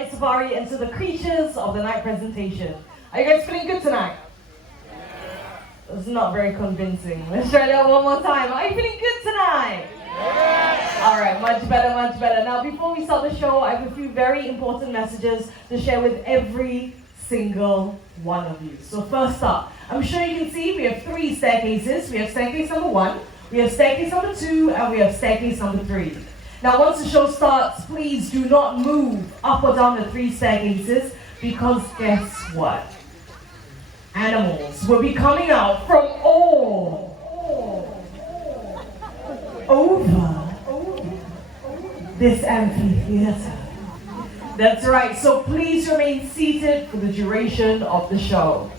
night safari and to the creatures of the night presentation. Are you guys feeling good tonight? It's not very convincing. Let's try that one more time. Are you feeling good tonight? Alright, much better, much better. Now before we start the show, I have a few very important messages to share with every single one of you. So first up, I'm sure you can see we have 3 staircases. We have staircase number 1, we have staircase number 2, and we have staircase number 3. Now once the show starts, please do not move up or down the 3 staircases, because guess what? Animals will be coming out from all over this amphitheater. That's right, so please remain seated for the duration of the show.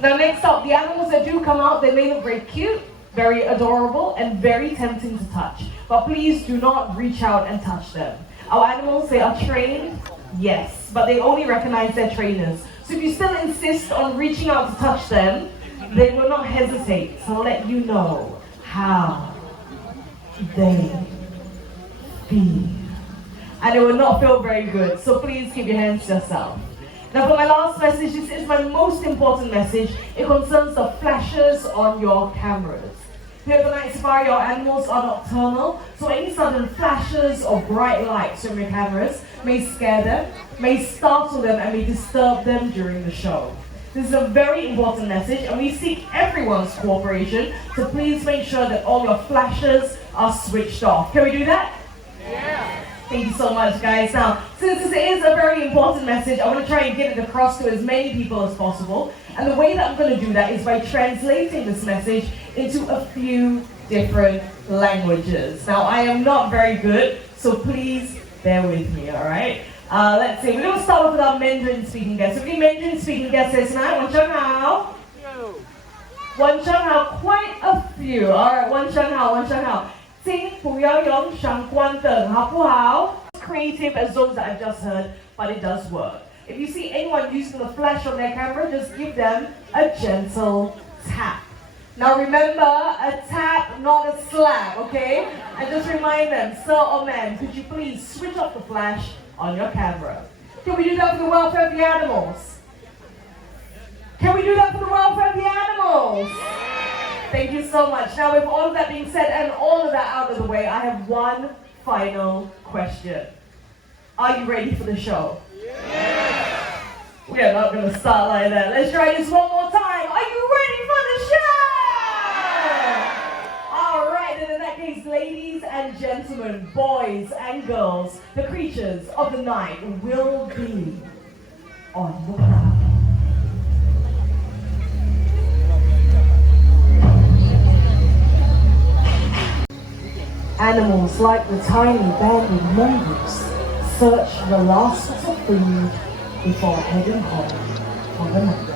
Now next up, the animals that do come out, they may look very cute, very adorable, and very tempting to touch. But please do not reach out and touch them. Our animals, they are trained, yes, but they only recognize their trainers. So if you still insist on reaching out to touch them, they will not hesitate to let you know how they feel. And it will not feel very good, so please keep your hands to yourself. Now for my last message, this is my most important message. It concerns the flashes on your cameras. Here at the Night Safari, our animals are nocturnal, so any sudden flashes or bright lights from your cameras may scare them, may startle them, and may disturb them during the show. This is a very important message, and we seek everyone's cooperation, so please make sure that all your flashes are switched off. Can we do that? Yeah. Thank you so much, guys. Now, since this is a very important message, I want to try and get it across to as many people as possible. And the way that I'm going to do that is by translating this message into a few different languages. Now, I am not very good, so please bear with me, all right? Let's see. We're going to start off with our Mandarin-speaking guests. So, any Mandarin-speaking guests here tonight? Wan Cheng Hao. Wan Cheng Hao, quite a few. All right, Wan Cheng Hao, Wan Cheng Hao. Creative as those that I've just heard, but it does work. If you see anyone using the flash on their camera, just give them a gentle tap. Now remember, a tap, not a slap, okay? And just remind them, sir or ma'am, could you please switch off the flash on your camera? Can we do that for the welfare of the animals? Can we do that for the welfare of the animals? Thank you so much. Now with all of that being said and all of that out of the way, I have one final question. Are you ready for the show? Yeah. We are not going to start like that. Let's try this one more time. Are you ready for the show? All right, and in that case, ladies and gentlemen, boys and girls, the creatures of the night will be on the prowl. Animals like the tiny banded mongoose search the last of food before heading home for the night.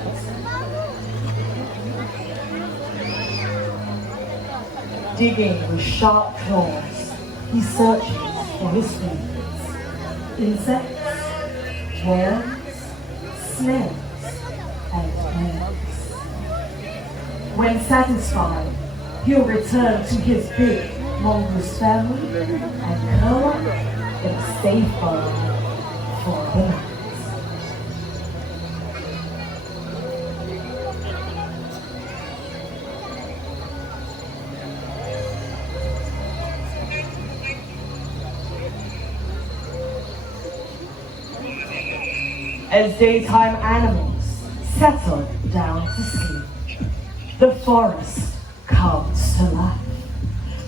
Digging with sharp claws, he searches for his favorites: insects, worms, snails, and eggs. When satisfied, he'll return to his big mongoose family and curl up in a safe burrow for the night. As daytime animals settle down to sleep, the forest comes to life.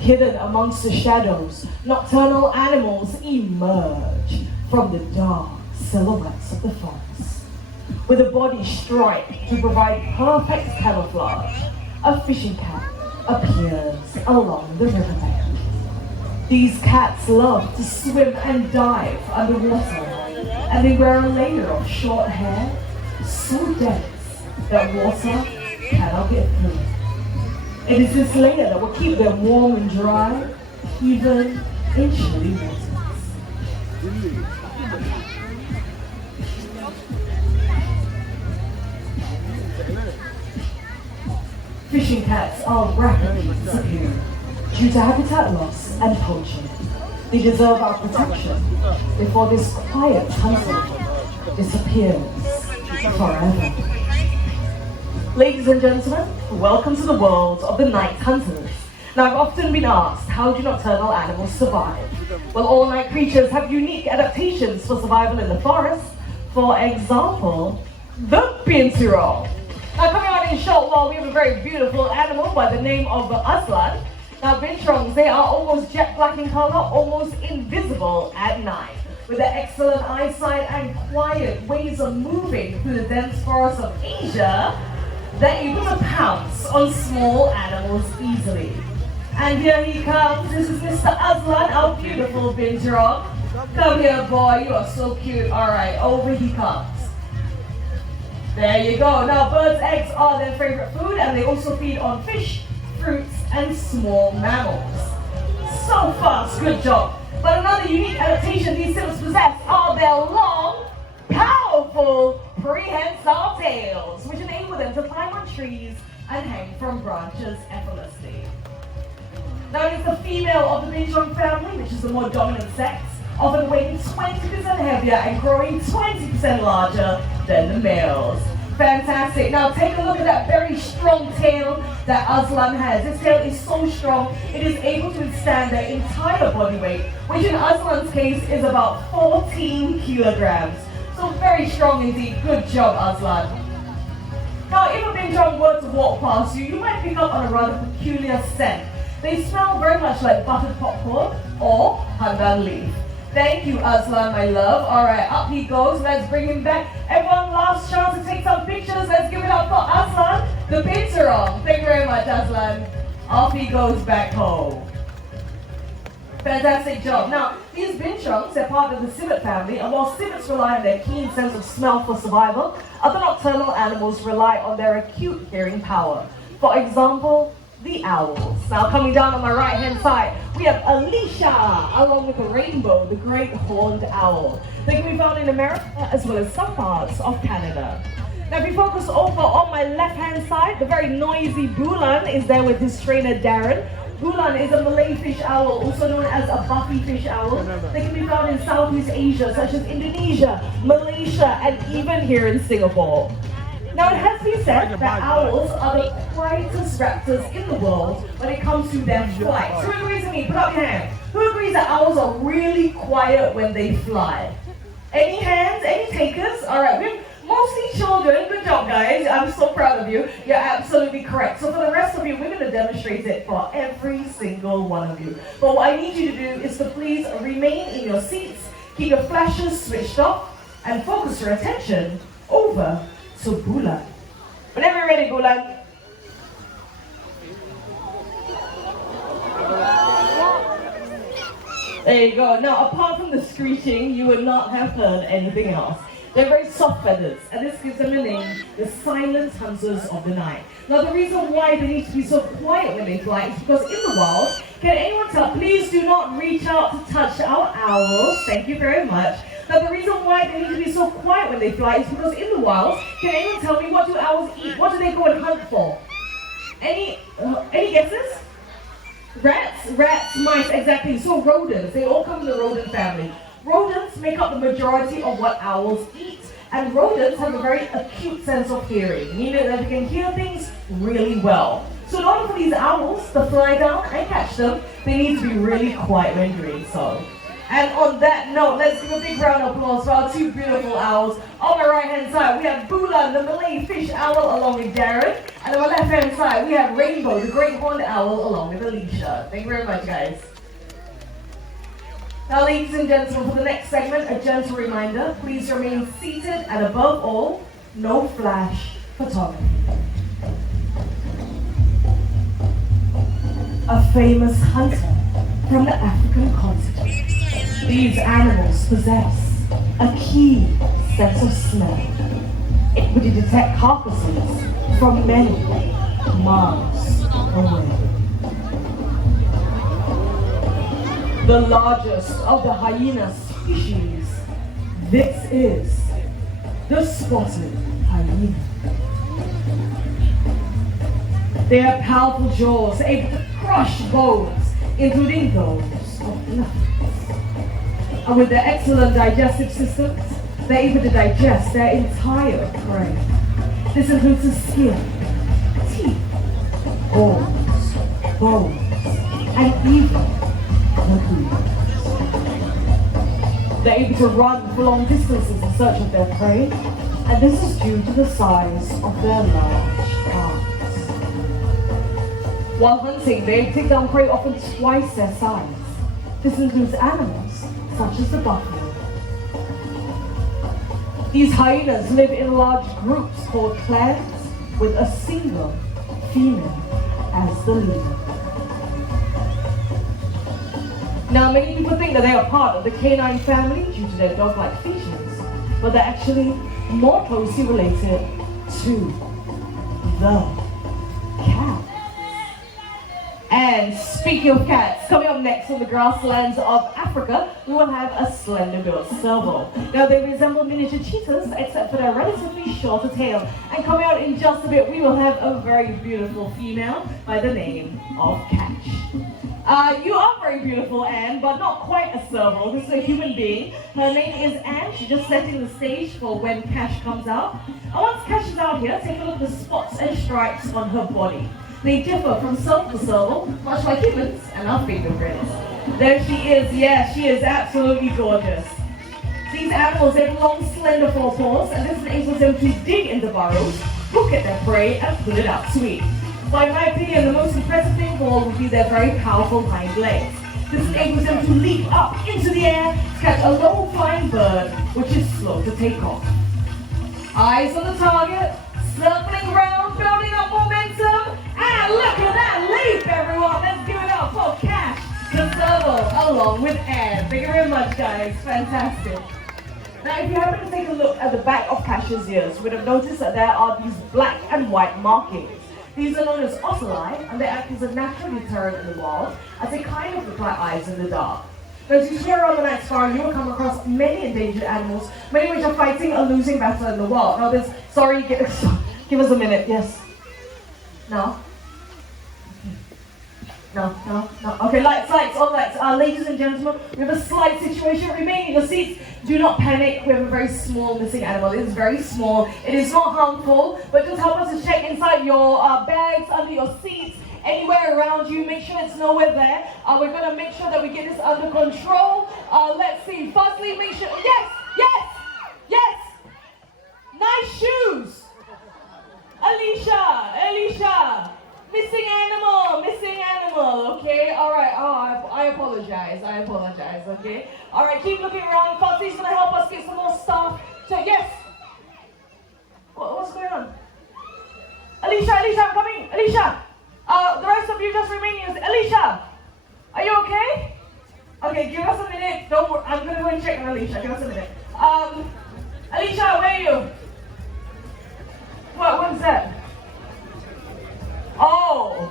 Hidden amongst the shadows, nocturnal animals emerge from the dark silhouettes of the forest. With a body striped to provide perfect camouflage, a fishing cat appears along the riverbank. These cats love to swim and dive underwater, and they wear a layer of short hair so dense that water cannot get through. It is this layer that will keep them warm and dry, even in chilly waters. Fishing cats are rapidly disappearing due to habitat loss and poaching. They deserve our protection before this quiet hunter disappears forever. Ladies and gentlemen, welcome to the world of the night hunters. Now, I've often been asked, how do nocturnal animals survive? Well, all night creatures have unique adaptations for survival in the forest. For example, the binturong. Now, coming out in short while we have a very beautiful animal by the name of the aslan. Now, binturongs, they are almost jet black in color, almost invisible at night. With their excellent eyesight and quiet ways of moving through the dense forests of Asia, they're able to pounce on small animals easily. And here he comes. This is Mr. Aslan, our beautiful binturong. Come here, boy. You are so cute. All right, over he comes. There you go. Now, birds' eggs are their favorite food, and they also feed on fish, fruits, and small mammals. So fast. Good job. But another unique adaptation these civets possess are their long, powerful, prehensile tails, which enable them to climb on trees and hang from branches effortlessly. Now, it is the female of the binturong family, which is the more dominant sex, often weighing 20% heavier and growing 20% larger than the males. Fantastic. Now, take a look at that very strong tail that Aslan has. This tail is so strong, it is able to withstand their entire body weight, which in Aslan's case is about 14 kilograms. So very strong indeed. Good job, Aslan. Now, if a binturong were to walk past you, you might pick up on a rather peculiar scent. They smell very much like buttered popcorn or pandan leaf. Thank you, Aslan, my love. All right, up he goes. Let's bring him back. Everyone, last chance to take some pictures. Let's give it up for Aslan, the binturong. Thank you very much, Aslan. Off he goes back home. Fantastic job. Now, these binturongs are part of the civet family, and while civets rely on their keen sense of smell for survival, other nocturnal animals rely on their acute hearing power. For example, the owls. Now, coming down on my right-hand side, we have Alicia, along with the rainbow, the great horned owl. They can be found in America as well as some parts of Canada. Now, if you focus over on my left-hand side, the very noisy Bulan is there with his trainer, Darren. Bulan is a Malay fish owl, also known as a buffy fish owl. They can be found in Southeast Asia, such as Indonesia, Malaysia, and even here in Singapore. Now, it has been said that owls are the quietest raptors in the world when it comes to their flight. So who agrees with me? Put up your hand. Who agrees that owls are really quiet when they fly? Any hands? Any takers? All right, we're mostly children. Good job, guys. I'm so proud of you. You're absolutely correct. So for the rest of you, we're going to demonstrate it for every single one of you. But what I need you to do is to please remain in your seats, keep your flashes switched off, and focus your attention over to Bulan. Whenever you're ready, Bulan. There you go. Now, apart from the screeching, you would not have heard anything else. They're very soft feathers, and this gives them a name, the silent hunters of the night. Now, the reason why they need to be so quiet when they fly is because in the wild, can anyone tell, please do not reach out to touch our owls. Thank you very much. Now, the reason why they need to be so quiet when they fly is because in the wild, can anyone tell me what do owls eat? What do they go and hunt for? Any guesses? Rats, mice, exactly. So rodents, they all come in the rodent family. Rodents make up the majority of what owls eat, and rodents have a very acute sense of hearing, meaning that they can hear things really well. So in order for these owls to fly down and catch them, they need to be really quiet when doing so. And on that note, let's give a big round of applause for our two beautiful owls. On my right-hand side, we have Bulan, the Malay fish owl, along with Darren. And on my left-hand side, we have Rainbow, the great horned owl, along with Alicia. Thank you very much, guys. Now, ladies and gentlemen, for the next segment, a gentle reminder, please remain seated, and above all, no flash photography. A famous hunter from the African continent. These animals possess a keen sense of smell. It would detect carcasses from many miles away. The largest of the hyena species, this is the spotted hyena. They have powerful jaws able to crush bones, including those of elephants. And with their excellent digestive systems, They're able to digest their entire prey. This includes the skin, teeth, organs, bones, and even the hooves. They're able to run for long distances in search of their prey, and this is due to the size of their large arms. While hunting, they take down prey often twice their size. This includes animals such as the buffalo. These hyenas live in large groups called clans with a single female as the leader. Now, many people think that they are part of the canine family due to their dog-like features, but they're actually more closely related to the cat. And speaking of cats, coming up next on the grasslands of Africa, we will have a slender-built serval. Now, they resemble miniature cheetahs, except for their relatively shorter tail. And coming out in just a bit, we will have a very beautiful female by the name of Catch. You are very beautiful, Anne, but not quite a serval. This is a human being. Her name is Anne. She's just setting the stage for when Cash comes out. And once Cash is out here, take a look at the spots and stripes on her body. They differ from serval to serval, much like humans and our fingerprints. There she is. Yeah, she is absolutely gorgeous. These animals have long, slender forepaws, and this enables them to dig into burrows, look at their prey, and pull it out to eat. But in my opinion, the most impressive thing of all would be their very powerful hind legs. This enables them to leap up into the air to catch a low-flying bird, which is slow to take off. Eyes on the target, circling around, building up momentum, and look at that leap, everyone! Let's give it up for Cash, the serval, along with Anne. Thank you very much, guys. Fantastic. Now, if you happen to take a look at the back of Cash's ears, you would have noticed that there are these black and white markings. These are known as ocelli, and they act as a natural deterrent in the wild, as they kind of look like eyes in the dark. Now, as you hear around the night safari, you will come across many endangered animals, many of which are fighting a losing battle in the wild. Now, give us a minute, yes. No? No. Okay, lights, all lights. Ladies and gentlemen, we have a slight situation. Remain in your seats. Do not panic. We have a very small missing animal. It is very small. It is not harmful, but just help us to check inside your bags, under your seats, anywhere around you. Make sure it's nowhere there. We're going to make sure that we get this under control. Let's see. Firstly, make sure. Yes. Nice shoes. Alicia. Missing animal, okay? Alright, I apologize, okay? Alright, keep looking around. Foxy's gonna help us get some more stuff. So, yes! What's going on? Alicia, I'm coming! Alicia! The rest of you just remain. Alicia! Are you okay? Okay, give us a minute. Don't worry, I'm gonna go and check on Alicia. Give us a minute. Alicia, where are you? What is that? Oh!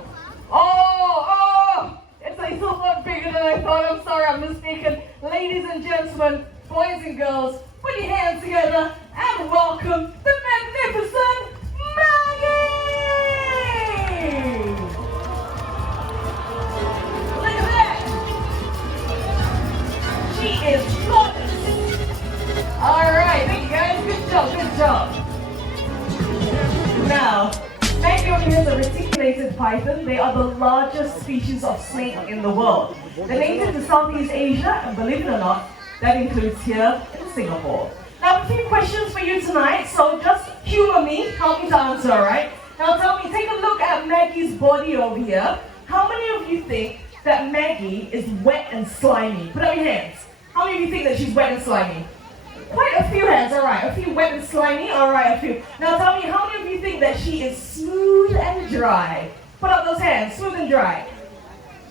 It's a lot bigger than I thought. I'm sorry, I'm mistaken. Ladies and gentlemen, boys and girls, put your hands together and welcome the magnificent Maggie! Look at that! She is gorgeous! Alright, thank you guys. Good job. Now, Maggie over here is a reticulated python. They are the largest species of snake in the world. They're native to Southeast Asia, and believe it or not, that includes here in Singapore. Now, a few questions for you tonight, so just humor me, help me to answer, alright? Now tell me, take a look at Maggie's body over here. How many of you think that Maggie is wet and slimy? Put up your hands. How many of you think that she's wet and slimy? Quite a few hands, alright. A few wet and slimy, alright, a few. Now tell me, how many of you think that she is smooth and dry? Put up those hands, smooth and dry.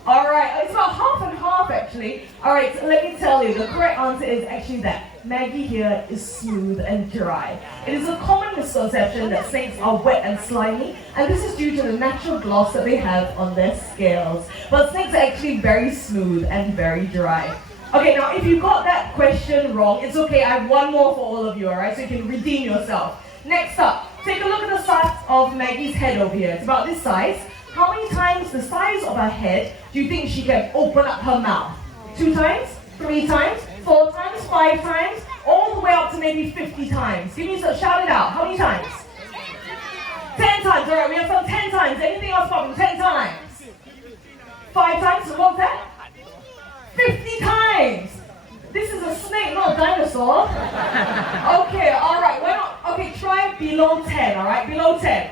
Alright, it's about half and half actually. Alright, so let me tell you, the correct answer is actually that. Maggie here is smooth and dry. It is a common misconception that snakes are wet and slimy, and this is due to the natural gloss that they have on their scales. But snakes are actually very smooth and very dry. Okay, now if you got that question wrong, it's okay, I have one more for all of you, alright? So you can redeem yourself. Next up, take a look at the size of Maggie's head over here. It's about this size. How many times the size of her head do you think she can open up her mouth? 2 times? 3 times? 4 times? 5 times? all the way up to maybe 50 times. Give me some, shout it out. How many times? 10 times. All right, we have some 10 times. Anything else popping? 10 times. 5 times. So what's that? 50 times. This is a snake, not a dinosaur. Okay, all right. Why not? Okay, try below 10. All right, below 10.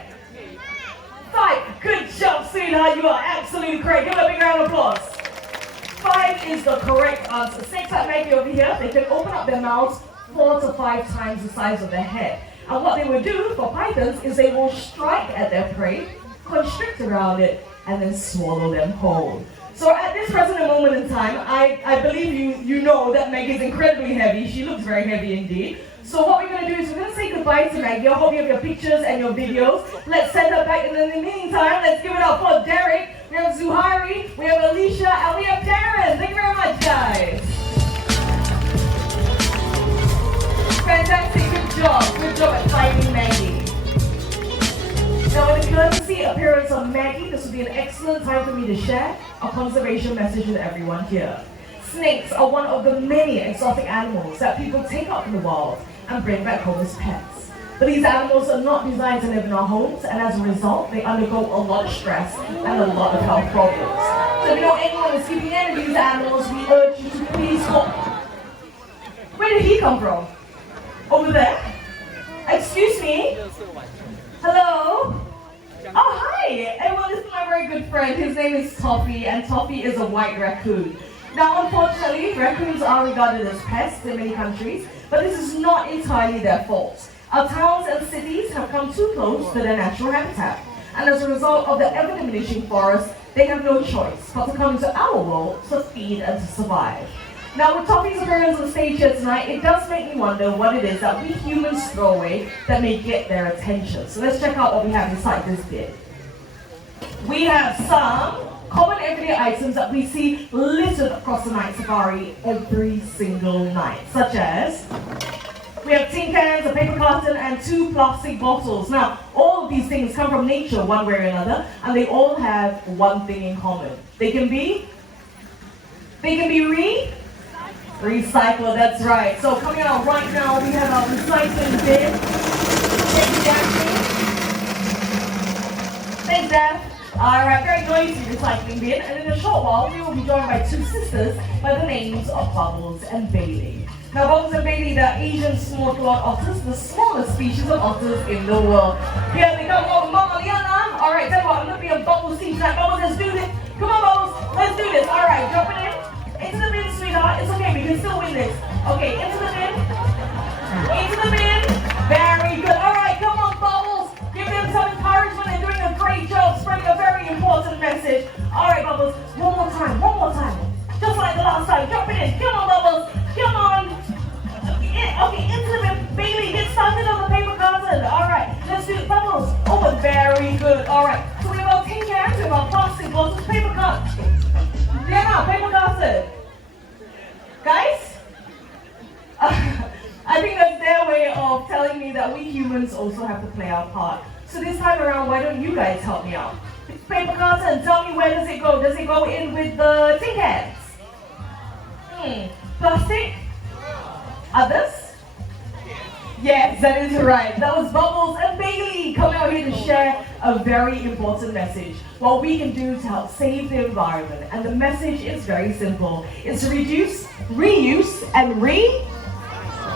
5. Good job, sweetheart. You are absolutely great. Give her a big round of applause. 5 is the correct answer. Snakes like Maggie over here, they can open up their mouths 4 to 5 times the size of their head. And what they will do for pythons is they will strike at their prey, constrict around it, and then swallow them whole. So at this present moment in time, I believe you know that Maggie is incredibly heavy. She looks very heavy indeed. So what we're going to do is we're going to say goodbye to Maggie. I hope you have your pictures and your videos. Let's send her back. And in the meantime, let's give it up for Derek. We have Zuhairi, we have Alicia, and we have Darren. Thank you very much, guys. Fantastic. Good job. Good job at finding Maggie. Now, with the courtesy appearance of Maggie, this would be an excellent time for me to share a conservation message with everyone here. Snakes are one of the many exotic animals that people take up from the wild and bring back home as pets. But these animals are not designed to live in our homes, and as a result, they undergo a lot of stress and a lot of health problems. So if you know anyone is keeping any of these animals, we urge you to please call. Where did he come from? Over there? Excuse me? Hello? Oh, hi! Well, this is my very good friend. His name is Toffee, and Toffee is a white raccoon. Now, unfortunately, raccoons are regarded as pests in many countries, but this is not entirely their fault. Our towns and cities have come too close to their natural habitat, and as a result of the ever-diminishing forests, they have no choice but to come into our world to feed and to survive. Now, with Toffee's appearance on stage here tonight, it does make me wonder what it is that we humans throw away that may get their attention. So let's check out what we have inside this bin. We have some common everyday items that we see littered across the night safari every single night, such as we have tin cans, a paper carton, and 2 plastic bottles. Now, all of these things come from nature one way or another, and they all have one thing in common. They can be recycled, that's right. So coming out right now, we have our recycling bin. Thanks, Dad. Alright, very noisy recycling bin. And in a short while, we will be joined by 2 sisters by the names of Bubbles and Bailey. Now, Bubbles and Bailey, the Asian small-clawed otters, the smallest species of otters in the world. Here they come, Mama Liana. Alright, tell you what, I'm going to be a Bubbles team tonight. Bubbles, let's do this. Come on, Bubbles, let's do this. Alright, drop it in. Into the bin, sweetheart. It's okay, we can still win this. Okay, into the bin. Into the bin. Very good. Alright, come on, Bubbles. Give them some encouragement. They're doing a great job spreading a very important message. Alright, Bubbles. One more time. Just like the last time. Drop it in. Come on, Bubbles. Come on. Okay, into the bin. Bailey, get started on the paper carton. Alright, let's do it. Bubbles. Oh, but very good. Alright, so we have our tin cans, we have our plastic bottles, paper carton. Yeah, paper carton. Guys? I think that's their way of telling me that we humans also have to play our part. So this time around, why don't you guys help me out? Paper carton, tell me, where does it go? Does it go in with the tin cans? Plastic? Others? Yes, that is right. That was Bubbles and Bailey coming out here to share a very important message. What we can do to help save the environment. And the message is very simple. It's to reduce, reuse, and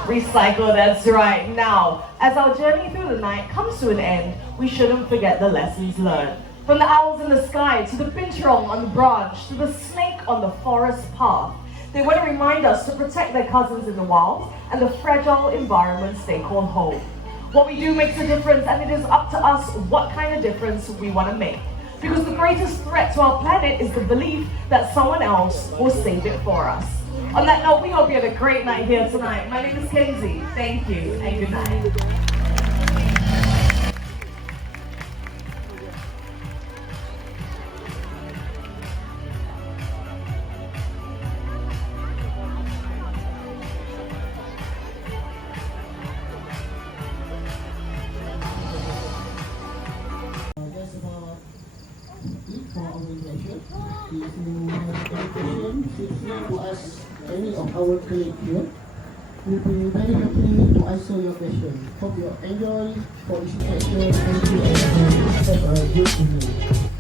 recycle. That's right. Now, as our journey through the night comes to an end, we shouldn't forget the lessons learned. From the owls in the sky, to the binturong on the branch, to the snake on the forest path. They want to remind us to protect their cousins in the wild and the fragile environments they call home. What we do makes a difference, and it is up to us what kind of difference we want to make. Because the greatest threat to our planet is the belief that someone else will save it for us. On that note, we hope you had a great night here tonight. My name is Kenzie. Thank you, and good night. If you have any question, feel free to ask any of our colleagues here. We'll be very happy to answer your question. Hope you enjoy for this session. Thank you and have a good evening.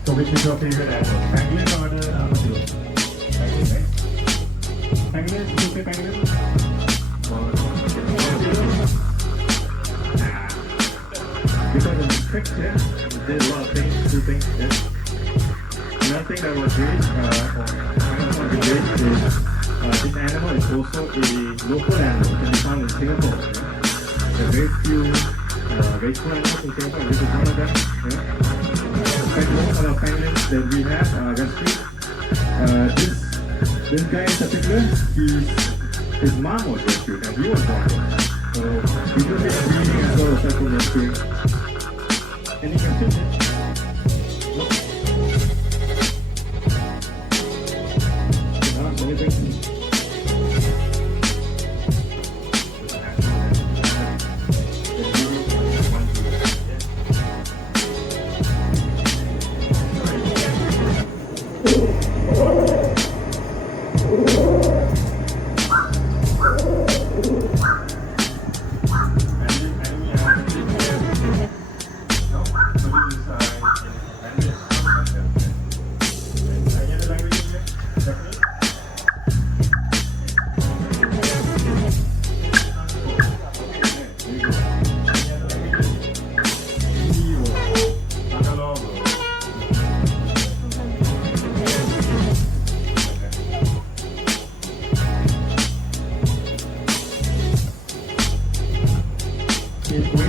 So which is your favorite animal? Pangolin or the armadillo? Pangolin, right? Pangolin? Did you say pangolin? Because of the tricks here, there's a lot of things, two things here. Another thing that was raised, or kind of not raised, is this animal is also a local animal. It can be found in Singapore. Yeah? There are very few very cool animals in Singapore, and this is one of them. Yeah? In fact, most of the pangolins that we have are rescued. This guy in particular, his mom was rescued and he was born here. So we do this breeding as well as cycle rescuing. Any questions? No? Anything?